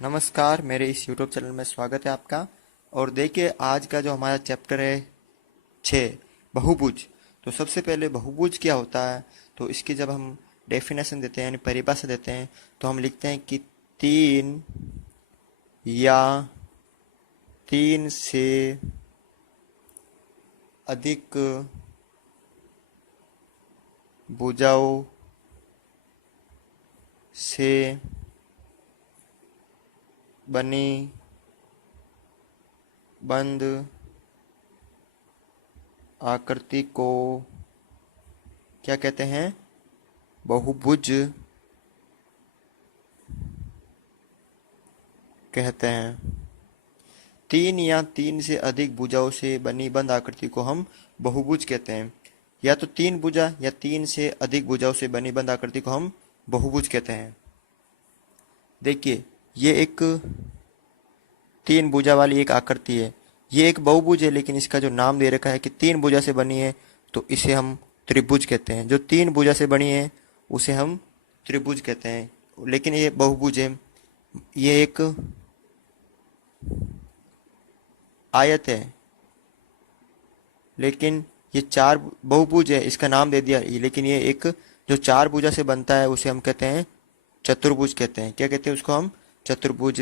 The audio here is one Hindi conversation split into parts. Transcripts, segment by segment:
नमस्कार, मेरे इस YouTube चैनल में स्वागत है आपका। और देखिए, आज का जो हमारा चैप्टर है 6, बहुभुज। तो सबसे पहले बहुभुज क्या होता है, तो इसकी जब हम डेफिनेशन देते हैं यानी परिभाषा देते हैं, तो हम लिखते हैं कि तीन या तीन से अधिक भुजाओं से बनी बंद आकृति को क्या कहते हैं? बहुभुज कहते हैं। तीन या तीन से अधिक भुजाओं से बनी बंद आकृति को हम बहुभुज कहते हैं। या तो तीन भुजा या तीन से अधिक भुजाओं से बनी बंद आकृति को हम बहुभुज कहते हैं। देखिए, ये एक तीन भुजा वाली एक आकृति है। ये एक बहुभुज है, लेकिन इसका जो नाम दे रखा है कि तीन भुजा से बनी है, तो इसे हम त्रिभुज कहते हैं। जो तीन भुजा से बनी है उसे हम त्रिभुज कहते हैं, लेकिन ये बहुभुज है। ये एक आयत है, लेकिन ये चार बहुभुज है, इसका नाम दे दिया। लेकिन ये एक जो चार भुजा से बनता है उसे हम कहते हैं चतुर्भुज कहते हैं। क्या कहते हैं उसको हम? चतुर्भुज।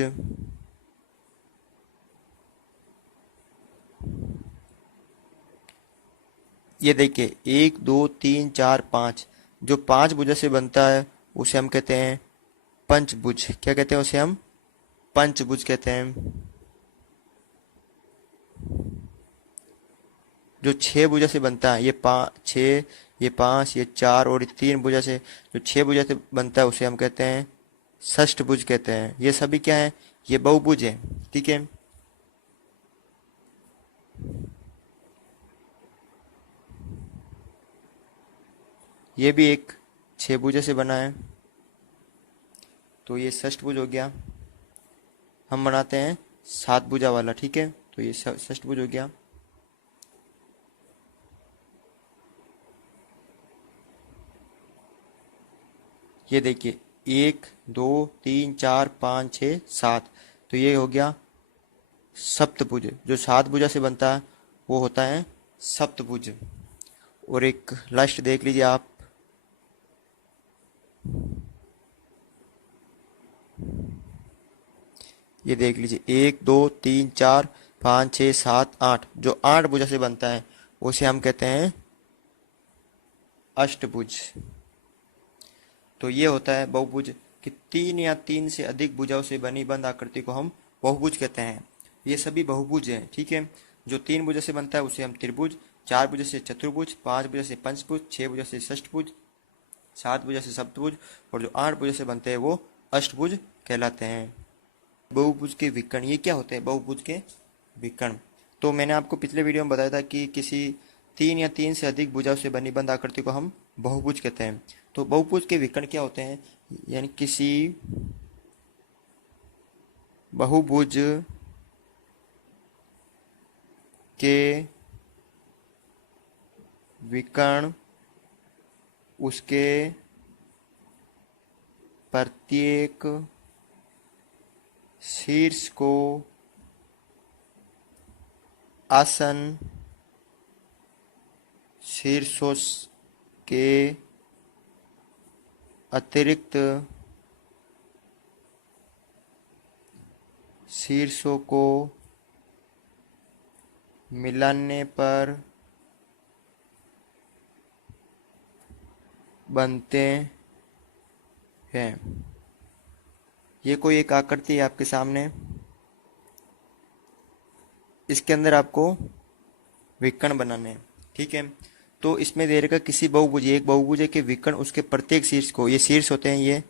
ये देखिए, एक दो तीन चार पाँच, जो पांच भुजा से बनता है उसे हम कहते हैं पंचभुज। क्या कहते हैं उसे हम? पंचभुज कहते हैं। जो छह भुजा से बनता है, ये छः, ये पाँच, ये चार और ये तीन भुजा से, जो छह भुजा से बनता है उसे हम कहते हैं षष्ठभुज कहते हैं। ये सभी क्या है? ये बहुभुज है। ठीक है। ये भी एक छह भुजा से बना है, तो ये षष्ठभुज हो गया। हम बनाते हैं सात भुजा वाला। ठीक है, तो ये षष्ठभुज हो गया। ये देखिए, एक दो तीन चार पाँच छः सात, तो ये हो गया सप्तभुज। जो सात भुजा से बनता है वो होता है सप्तभुज। और एक लास्ट देख लीजिए आप, ये देख लीजिए, एक दो तीन चार पाँच छः सात आठ, जो आठ भुजा से बनता है उसे हम कहते हैं अष्टभुज। तो ये होता है बहुभुज, कि तीन या तीन से अधिक भुजाओं से बनी बंद आकृति को हम बहुभुज कहते हैं। ये सभी बहुभुज हैं। ठीक है। जो तीन भुजा से बनता है उसे हम त्रिभुज, चार भुजा से चतुर्भुज, पांच भुजा से पंचभुज, छह भुजा से षष्ठभुज, सात भुजा से सप्तभुज, और जो आठ भुजा से बनते हैं वो अष्टभुज कहलाते हैं। बहुभुज के विकर्ण, ये क्या होते हैं बहुभुज के विकर्ण? तो मैंने आपको पिछले वीडियो में बताया था कि किसी तीन या तीन से अधिक भुजाओं से बनी बंद आकृति को हम बहुभुज कहते हैं। तो बहुभुज के विकर्ण क्या होते हैं? यानी किसी बहुभुज के विकर्ण उसके प्रत्येक शीर्ष को आसन शीर्षों के अतिरिक्त शीर्षों को मिलाने पर बनते हैं। ये कोई एक आकृति है आपके सामने, इसके अंदर आपको विकर्ण बनाने हैं। ठीक है। तो इसमें दे रखा किसी बहुभुज, एक बहुभुज है कि विकर्ण उसके प्रत्येक शीर्ष को, ये शीर्ष होते हैं ये।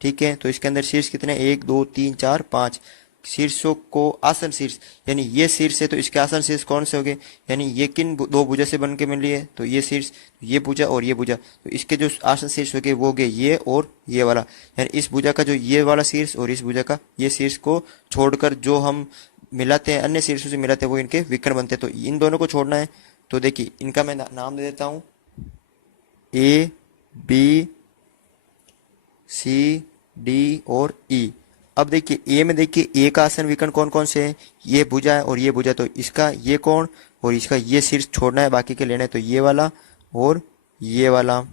ठीक है। तो इसके अंदर शीर्ष कितने? एक दो तीन चार पांच। शीर्षों को आसन शीर्ष, यानी ये शीर्ष है तो इसके आसन शीर्ष कौन से हो गए? यानी ये किन दो भुजा से बन के मिली है? तो ये शीर्ष, ये भुजा और ये भुजा, तो इसके जो आसन शीर्ष हो गए वो हो गए ये और ये वाला। यानी इस भुजा का जो ये वाला शीर्ष और इस भुजा का ये शीर्ष को छोड़कर जो हम मिलाते हैं, अन्य शीर्षों से मिलाते हैं, वो इनके विकर्ण बनते हैं। तो इन दोनों को छोड़ना है। तो देखिए, इनका मैं नाम दे देता हूँ, ए बी सी डी और ई। अब देखिए ए में, देखिए ए का आसन विकर्ण कौन कौन से हैं, ये भुजा है और ये भुजा, तो इसका ये कोण और इसका ये शीर्ष छोड़ना है, बाकी के लेने हैं, तो ये वाला और ये वाला।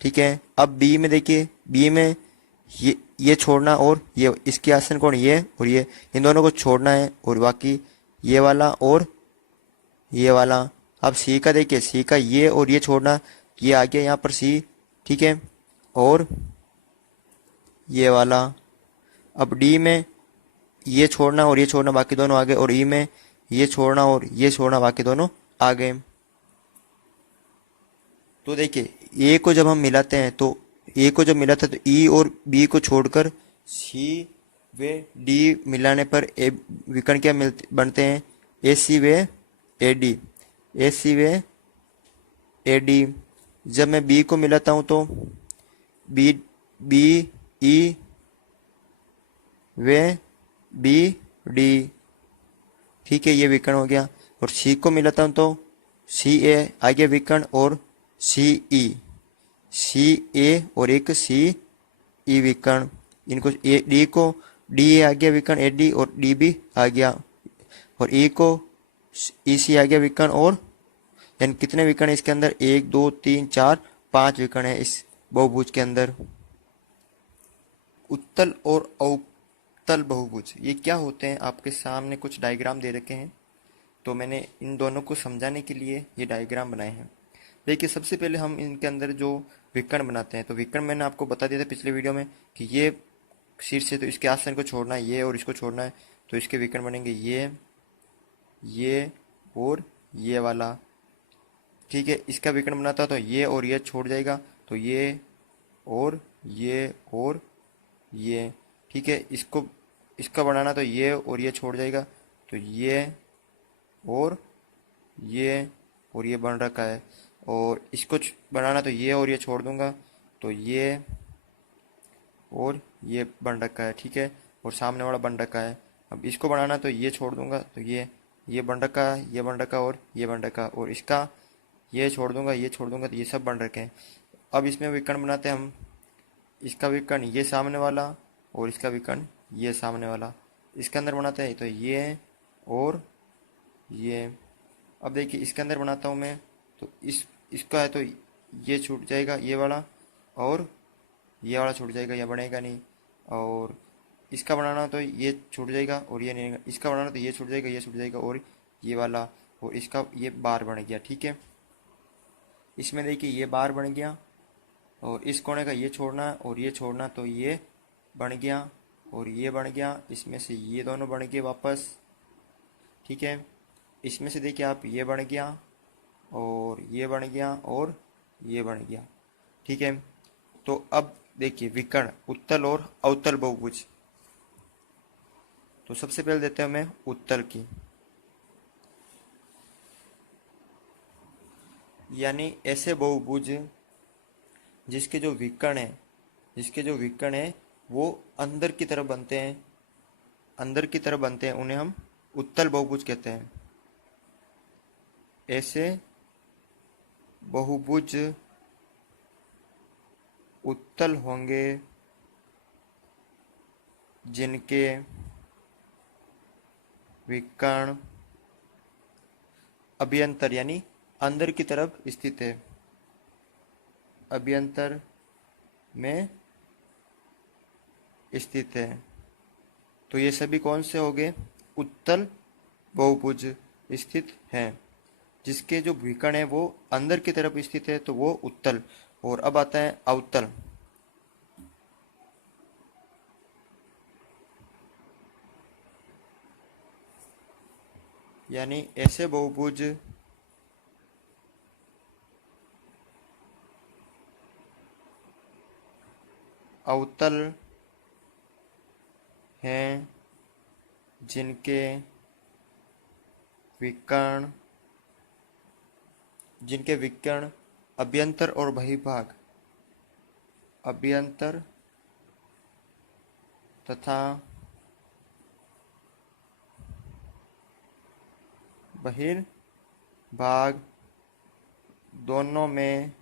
ठीक है, अब बी में देखिए, बी में ये छोड़ना और ये, इसके आसन कोण ये और ये, इन दोनों को छोड़ना है, और बाकी ये वाला और ये वाला। अब सी का देखिए, सी का ये और ये छोड़ना, ये आ गया यहाँ पर सी। ठीक है, और ये वाला। अब डी में ये छोड़ना और ये छोड़ना, बाकी दोनों आ गए, और ई में ये छोड़ना और ये छोड़ना, बाकी दोनों आ गए। तो देखिए ए को जब हम मिलाते हैं, तो ए को जब मिलाते हैं तो ई और बी को छोड़कर सी व डी मिलाने पर ए विकर्ण क्या मिलते बनते हैं, ए सी व ए डी, ए सी व ए डी। जब मैं बी को मिलाता हूं तो बी बी ई व बी डी। ठीक है, ये विकर्ण हो गया। और सी को मिलाता हूं तो सी ए आ गया विकर्ण, और सी ई, सी ए और एक सी ई विकर्ण। इनको ए डी को डी ए आ गया विकर्ण, ए डी, और डी बी आ गया, और ई को ई सी आ गया विकर्ण। और यानी कितने विकर्ण है इसके अंदर, 1 2 3 4 5 विकर्ण है इस बहुभुज के अंदर। उत्तल और अवतल बहुभुज ये क्या होते हैं, आपके सामने कुछ डायग्राम दे रखे हैं, तो मैंने इन दोनों को समझाने के लिए ये डायग्राम बनाए हैं। देखिए सबसे पहले हम इनके अंदर जो विकर्ण बनाते हैं, तो विकर्ण मैंने आपको बता दिया था पिछले वीडियो में कि ये शीर्ष है तो इसके आसन को छोड़ना है, ये और इसको छोड़ना है, तो इसके विकर्ण बनेंगे ये और ये वाला। ठीक है, इसका विकर्ण बनाता तो ये और ये छोड़ जाएगा, तो ये और ये और ये। ठीक है, इसको इसका बनाना तो ये और ये छोड़ जाएगा, तो ये और ये और ये बन रखा है। और इसको बनाना तो ये और ये छोड़ दूंगा, तो ये और ये बन रखा है। ठीक है, और सामने वाला बन रखा है। अब इसको बनाना तो ये छोड़ दूंगा, तो ये बन रखा है, ये बन रखा और ये बन रखा, और इसका ये छोड़ दूंगा, ये छोड़ दूंगा, तो ये सब बन रखे हैं। अब इसमें विकर्ण बनाते हैं हम, इसका विकर्ण ये सामने वाला और इसका विकर्ण ये सामने वाला, इसके अंदर बनाते हैं तो ये और ये। अब देखिए इसके अंदर बनाता हूँ मैं, तो इसका है तो ये छूट जाएगा ये वाला, और ये वाला छूट जाएगा, यह बनेगा नहीं। और इसका बनाना तो ये छूट जाएगा और ये नहीं, इसका बनाना तो ये छूट जाएगा, ये छूट जाएगा, और ये वाला, और इसका ये बार बन गया। ठीक है, इसमें देखिए ये बार बन गया, और इस कोने का ये छोड़ना और ये छोड़ना, तो ये बन गया और ये बन गया। इसमें से ये दोनों बन गए वापस। ठीक है, इसमें से देखिए आप ये बन गया और ये बन गया और ये बन गया। ठीक है, तो अब देखिए विकर्ण उत्तल और अवतल बहुभुज। तो सबसे पहले देते हैं हमें उत्तल की, यानी ऐसे बहुभुज जिसके जो विकर्ण है वो अंदर की तरफ बनते हैं, उन्हें हम उत्तल बहुभुज कहते हैं। ऐसे बहुभुज उत्तल होंगे जिनके विकर्ण अभ्यंतर यानी अंदर की तरफ स्थित है, अभ्यंतर में स्थित है। तो ये सभी कौन से हो गए, उत्तल बहुभुज स्थित हैं। जिसके जो विकर्ण है वो अंदर की तरफ स्थित है तो वो उत्तल। और अब आता है अवतल। यानी ऐसे बहुभुज अवतल हैं जिनके विकर्ण अभ्यंतर और बहिर्भाग, अभ्यंतर तथा बहिर्भाग दोनों में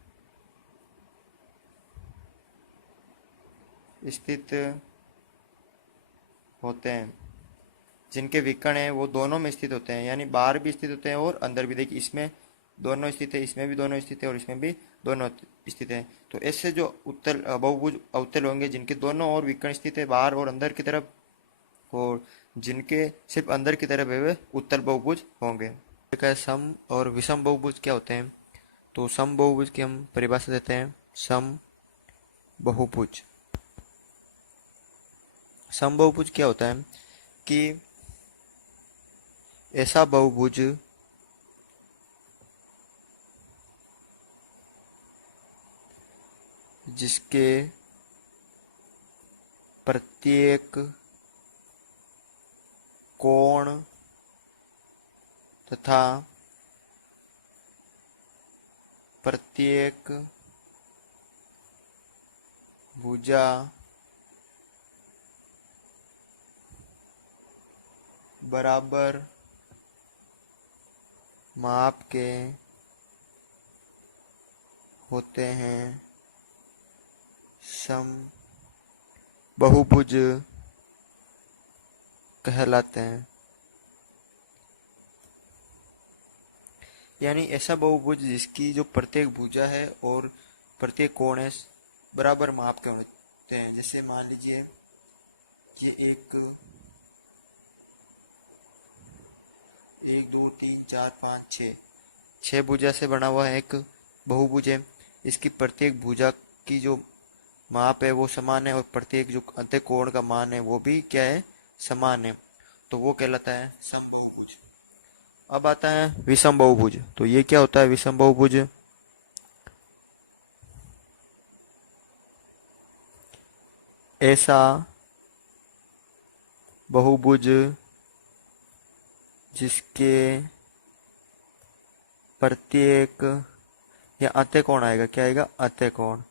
स्थित होते हैं, जिनके विकर्ण है वो दोनों में स्थित होते हैं, यानी बाहर भी स्थित होते हैं और अंदर भी। देखिए इसमें दोनों स्थित है, इसमें भी दोनों स्थित है और इसमें भी दोनों स्थित है। तो ऐसे जो उत्तल बहुभुज अवतल होंगे जिनके दोनों ओर विकर्ण स्थित है, बाहर और अंदर की तरफ, और जिनके सिर्फ अंदर की तरफ है वे उत्तल बहुभुज होंगे। सम और विषम बहुभुज क्या होते हैं? तो सम बहुभुज की हम परिभाषा देते हैं। सम बहुभुज, सम बहुभुज क्या होता है कि ऐसा बहुभुज जिसके प्रत्येक कोण तथा प्रत्येक भुजा बराबर माप के होते हैं, सम बहुभुज कहलाते हैं। यानी ऐसा बहुभुज जिसकी जो प्रत्येक भुजा है और प्रत्येक कोण है बराबर माप के होते हैं। जैसे मान लीजिए ये एक दो तीन चार पाँच छः भुजा से बना हुआ है एक बहुभुज है। इसकी प्रत्येक भुजा की जो माप है वो समान है और प्रत्येक जो अंत्य कोण का मान है वो भी क्या है, समान है। तो वो कहलाता है समबाहुभुज। अब आता है विषम बहुभुज। तो ये क्या होता है विषम बहुभुज? ऐसा बहुभुज जिसके प्रत्येक, या अंत्य कोण आएगा, क्या आएगा, अंत्य कोण,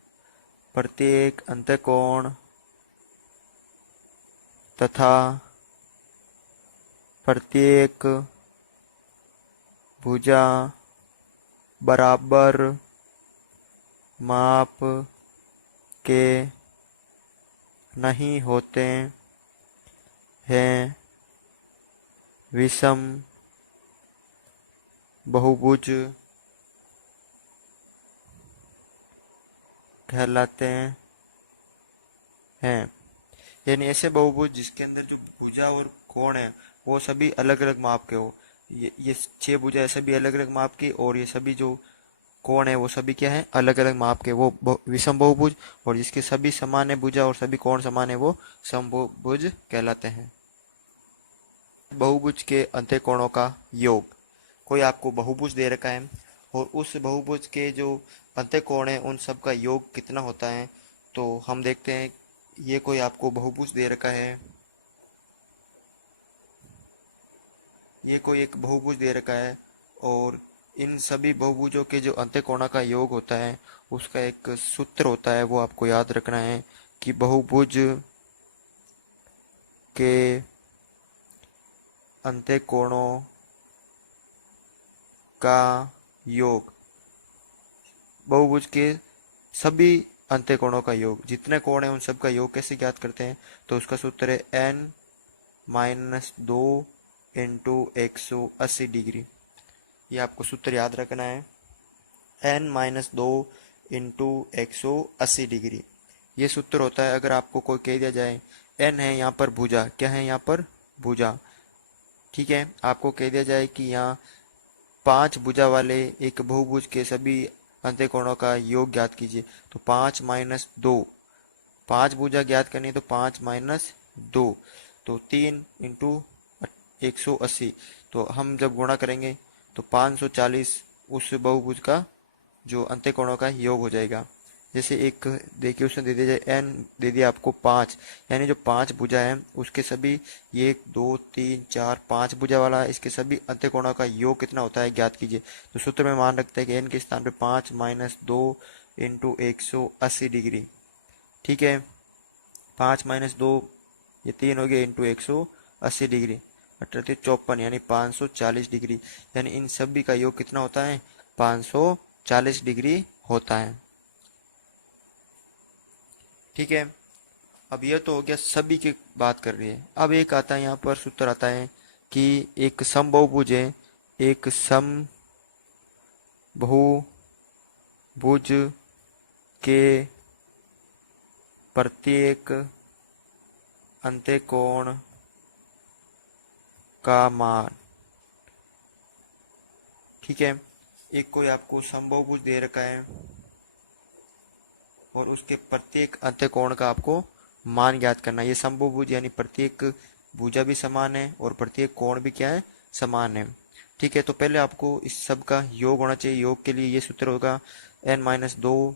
प्रत्येक अंत्य कोण तथा प्रत्येक भुजा बराबर माप के नहीं होते हैं, विषम बहुभुज कहलाते हैं। यानी ऐसे बहुभुज जिसके अंदर जो भुजा और कोण है वो सभी अलग अलग माप के हो। ये छह भुजा है सभी अलग अलग माप की, और ये सभी जो कोण है वो सभी क्या है, अलग अलग माप के, वो विषम बहुभुज। और जिसके सभी समान है भुजा और सभी कोण समान है वो समबहुभुज कहलाते हैं। बहुभुज के अंत्य कोणों का योग। कोई आपको बहुभुज दे रखा है और उस बहुभुज के जो अंत्य कोण है उन सब का योग कितना होता है। तो हम देखते हैं, ये कोई आपको बहुभुज दे रखा है, ये कोई एक बहुभुज दे रखा है, और इन सभी बहुभुजों के जो अंत्य कोणों का योग होता है उसका एक सूत्र होता है, वो आपको याद रखना है कि बहुभुज के अंत्य कोणों का योग, बहुभुज के सभी अंत्य कोणों का योग, जितने कोण है उन सब का योग कैसे ज्ञात करते हैं? तो उसका सूत्र है n-2 इंटू 180 डिग्री। ये आपको सूत्र याद रखना है, n-2 इंटू 180 डिग्री। ये सूत्र होता है। अगर आपको कोई कह दिया जाए n है यहाँ पर भुजा, क्या है यहाँ पर भुजा, ठीक है, आपको कह दिया जाए कि यहाँ 5 भुजा वाले एक बहुभुज के सभी अंत्य कोणों का योग ज्ञात कीजिए। तो 5-2, 5 भुजा ज्ञात करनी है तो 5-2, तो 3 इंटू 180। तो हम जब गुणा करेंगे तो 540 उस बहुभुज का जो अंत्य कोणों का योग हो जाएगा। जैसे एक देखिए उसने दे दिया जाए n, दे दिया आपको 5, यानी जो 5 भुजा है उसके सभी 1 2 3 4 5 भुजा वाला है, इसके सभी अंत्य कोणों का योग कितना होता है ज्ञात कीजिए। तो सूत्र में मान रखते हैं कि n के स्थान पे 5-2 इंटू 180 डिग्री, ठीक है, 5-2 ये 3 हो गया इंटू 180 डिग्री, 54 यानी 540 डिग्री। यानी इन सभी का योग कितना होता है, 540 डिग्री होता है, ठीक है। अब यह तो हो गया सभी की बात कर रही है। अब एक आता है यहाँ पर सूत्र आता है कि एक समबहुभुज है, एक समबहुभुज के प्रत्येक अंत्यकोण का मान, ठीक है। एक कोई आपको समबहुभुज दे रखा है और उसके प्रत्येक अंत्यकोण का आपको मान ज्ञात करना है। ये समबहुभुज यानी प्रत्येक भुजा भी समान है और प्रत्येक कोण भी क्या है, समान है, ठीक है। तो पहले आपको इस सब का योग होना चाहिए। योग के लिए ये सूत्र होगा n-2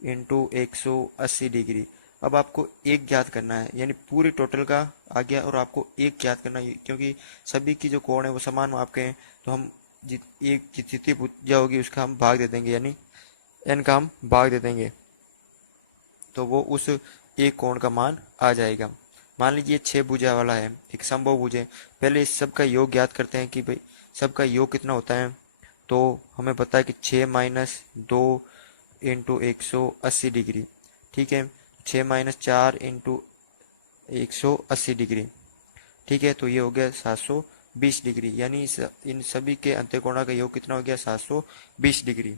इंटू 180 डिग्री। अब आपको एक ज्ञात करना है, यानी पूरी टोटल का आ गया और आपको एक ज्ञात करना है, क्योंकि सभी की जो कोण है वो समान आपके हैं। तो हम जितनी भुजा होगी उसका हम भाग दे देंगे, यानी n का हम भाग दे देंगे, तो वो उस एक कोण का मान आ जाएगा। मान लीजिए 6 भुजा वाला है, एक समबहुभुज है। पहले इस सब का योग ज्ञात करते हैं कि भाई सबका योग कितना होता है। तो हमें पता है कि 6-2 इंटू 180 डिग्री, ठीक है। 6-4 इंटू 180 डिग्री, ठीक है। तो ये हो गया 720 डिग्री, यानी इन सभी के अंत्यकोणों का योग कितना हो गया, 720 डिग्री।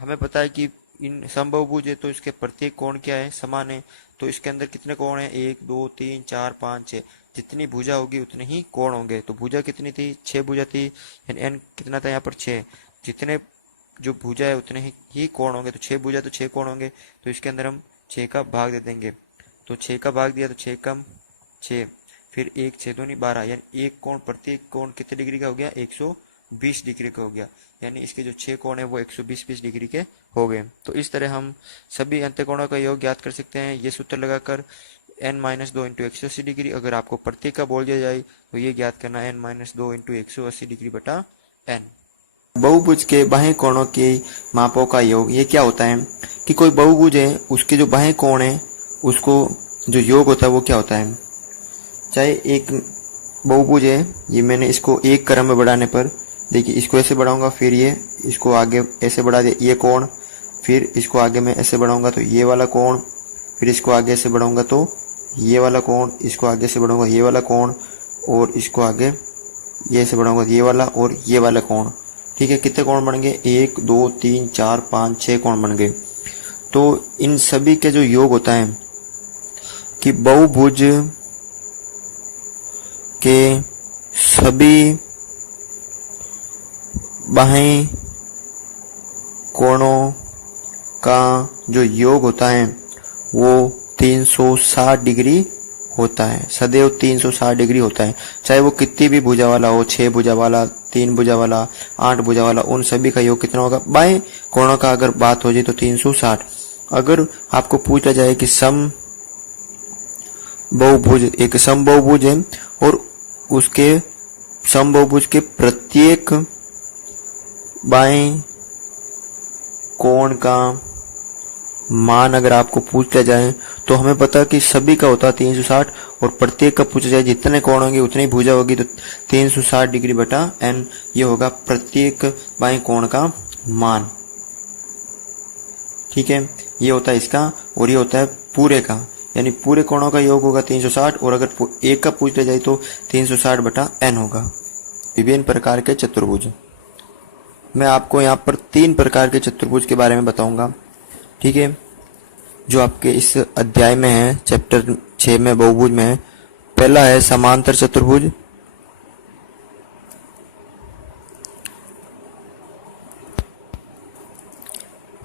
हमें पता है कि इन समबहुभुज है तो इसके प्रत्येक कोण क्या है, समान है। तो इसके अंदर कितने कोण है, 1 2 3 4 5 6। जितनी भुजा होगी उतने ही कोण होंगे। तो भुजा कितनी थी, 6 भुजा थी, यानी n कितना था यहाँ पर 6। जितने जो भुजा है उतने ही कोण होंगे। तो 6 भुजा तो 6 कोण होंगे। तो इसके अंदर हम 6 का भाग दे देंगे। तो 6 का भाग दिया तो 6 कम 6, फिर 1 6 दूनी 12, यानी एक कोण प्रत्येक कोण कितने डिग्री का हो गया, 120 डिग्री का हो गया। यानी इसके जो 6 कोण है वो 120 डिग्री के हो गए। तो इस तरह हम सभी अंत्यकोणों का योग ज्ञात कर सकते हैं ये सूत्र लगाकर। n-2 into 180 degree. अगर आपको प्रत्येक का बोल दिया जाए तो ये ज्ञात करना n-2 इंटू 180 डिग्री बटा n। बहुभुज के बाह्य कोणों के मापों का योग, ये क्या होता है कि कोई बहुभुज है उसके जो बाह्य कोण है उसको जो योग होता है वो क्या होता है। चाहे एक बहुभुज है, ये मैंने इसको एक क्रम में बढ़ाने पर, देखिए इसको ऐसे बढ़ाऊंगा, फिर ये इसको आगे ऐसे बढ़ा दे ये कोण, फिर इसको आगे मैं ऐसे बढ़ाऊंगा तो ये वाला कोण, फिर इसको आगे ऐसे बढ़ाऊंगा तो ये वाला कोण, इसको आगे से बढ़ाऊंगा ये वाला कोण, और इसको आगे ये ऐसे बढ़ाऊंगा ये वाला और ये वाला कोण, ठीक है। कितने कोण बन गए, 1 2 3 4 5 6 कोण बन गए। तो इन सभी के जो योग होता है कि बहुभुज के सभी बाह्य कोणों का जो योग होता है वो 360 डिग्री होता है, सदैव 360 डिग्री होता है। चाहे वो कितनी भी भुजा वाला हो, 6 भुजा वाला, 3 भुजा वाला, 8 भुजा वाला, उन सभी का योग कितना होगा। बाएं कोणों का अगर बात हो जाए तो 360। अगर आपको पूछा जाए कि सम बहुभुज, एक सम बहुभुज है और उसके समबहुभुज के प्रत्येक बाएं कोण का मान अगर आपको पूछा जाए तो हमें पता कि सभी का होता है 360, और प्रत्येक का पूछा जाए जितने कोण होंगे उतनी ही भुजा होगी। तो 360 डिग्री बटा n, ये होगा प्रत्येक बाएं कोण का मान, ठीक है। ये होता है इसका, और ये होता है पूरे का, यानी पूरे कोणों का योग होगा 360, और अगर एक का पूछ लिया जाए तो 360 बटा n होगा। विभिन्न प्रकार के चतुर्भुज, मैं आपको यहाँ पर 3 प्रकार के चतुर्भुज के बारे में बताऊंगा, ठीक है, जो आपके इस अध्याय में है, चैप्टर 6 में बहुभुज में है। पहला है समांतर चतुर्भुज,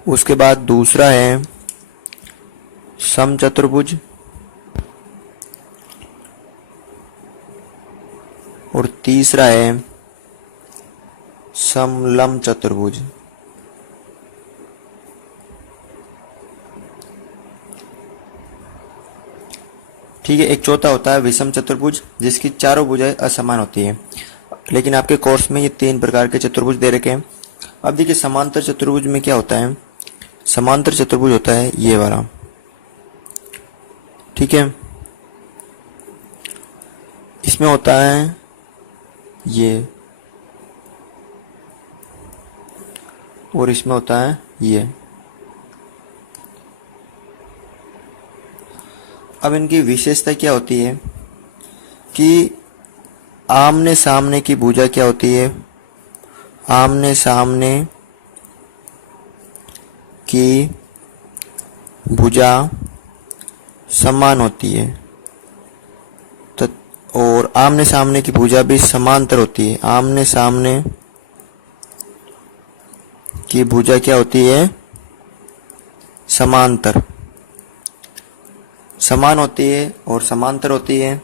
उसके बाद दूसरा है समचतुर्भुज, और तीसरा है समलंब चतुर्भुज। ठीक है, एक चौथा होता है विषम चतुर्भुज, जिसकी चारों भुजाएं असमान होती है। लेकिन आपके कोर्स में ये 3 प्रकार के चतुर्भुज दे रखे हैं। अब देखिए समांतर चतुर्भुज में क्या होता है। समांतर चतुर्भुज होता है ये वाला, ठीक है। इसमें होता है ये, और इसमें होता है ये। अब इनकी विशेषता क्या होती है कि आमने सामने की भुजा क्या होती है, आमने सामने की भुजा समान होती है, और आमने सामने की भुजा भी समांतर होती है। आमने सामने की भुजा क्या होती है, समांतर, समान होती है और समांतर होती है।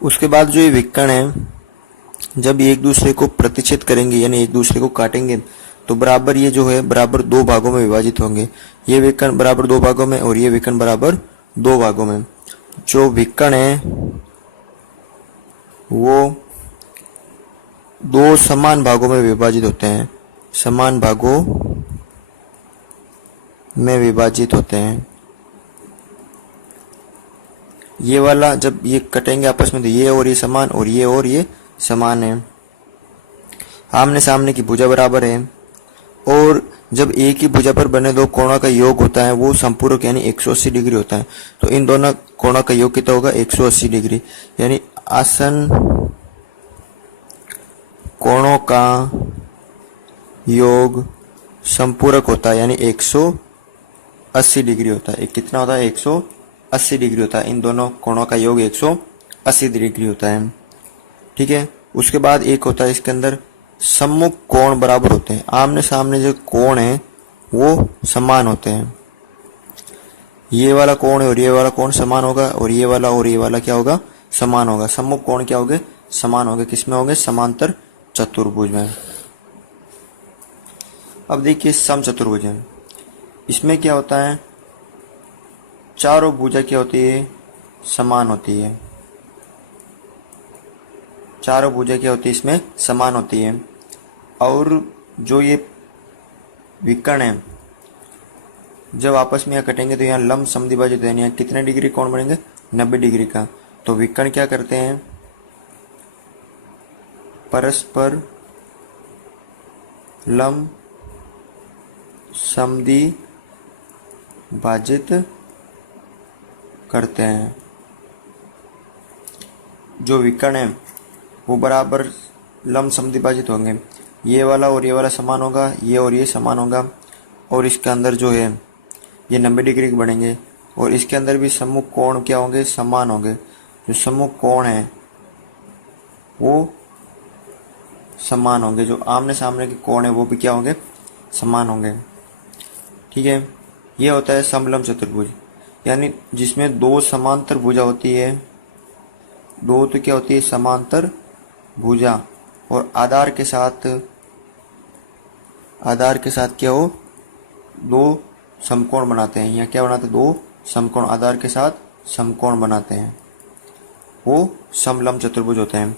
उसके बाद जो ये विकर्ण है, जब ये एक दूसरे को प्रतिच्छेद करेंगे यानी एक दूसरे को काटेंगे तो बराबर ये जो है बराबर दो भागों में विभाजित होंगे। ये विकर्ण बराबर दो भागों में और ये विकर्ण बराबर दो भागों में। जो विकर्ण है वो दो समान भागों में विभाजित होते हैं, समान भागों में विभाजित होते हैं। ये वाला जब ये कटेंगे आपस में तो ये और ये समान और ये समान है। आमने सामने की भुजा बराबर है और जब एक ही भुजा पर बने दो कोणों का योग होता है वो संपूरक यानी 180 डिग्री होता है। तो इन दोनों कोणों का योग कितना होगा, 180 डिग्री, यानी आसन कोणों का योग संपूरक होता है यानी 180 डिग्री होता है। कितना होता है, 180 डिग्री होता है। इन दोनों कोणों का योग 180 डिग्री होता है। ठीक है। उसके बाद एक होता है इसके अंदर सम्मुख कोण बराबर होते हैं। आमने सामने जो कोण है वो समान होते हैं। ये वाला कोण है और ये वाला कोण समान होगा और ये वाला क्या होगा, समान होगा। सम्मुख कोण क्या होंगे, समान होंगे। किसमें होंगे, समांतर चतुर्भुज में। अब देखिए समचतुर्भुज है, इसमें क्या होता है, चारों भुजा क्या होती है, समान होती है। चारों भुजा क्या होती है, इसमें समान होती है। और जो ये विकर्ण है जब आपस में यहाँ कटेंगे तो यहाँ लंब समद्विभाजित है, यहाँ कितने डिग्री कोण बनेंगे, 90 डिग्री का। तो विकर्ण क्या करते हैं, परस्पर लंब समद्विभाजित करते हैं। जो विकर्ण है वो बराबर लंब समद्विभाजित होंगे। ये वाला और ये वाला समान होगा, ये और ये समान होगा। और इसके अंदर जो है ये 90 डिग्री के बनेंगे और इसके अंदर भी सम्मुख कोण क्या होंगे, समान होंगे। जो सम्मुख कोण है वो समान होंगे। जो आमने सामने के कोण है वो भी क्या होंगे, समान होंगे। ठीक है। ये होता है समलंब चतुर्भुज, यानी जिसमें दो समांतर भुजा होती है। दो तो क्या होती है, समांतर भुजा, और आधार के साथ क्या हो, दो समकोण बनाते हैं। यहाँ क्या बनाते हैं, दो समकोण आधार के साथ समकोण बनाते हैं, वो समलंब चतुर्भुज होते हैं।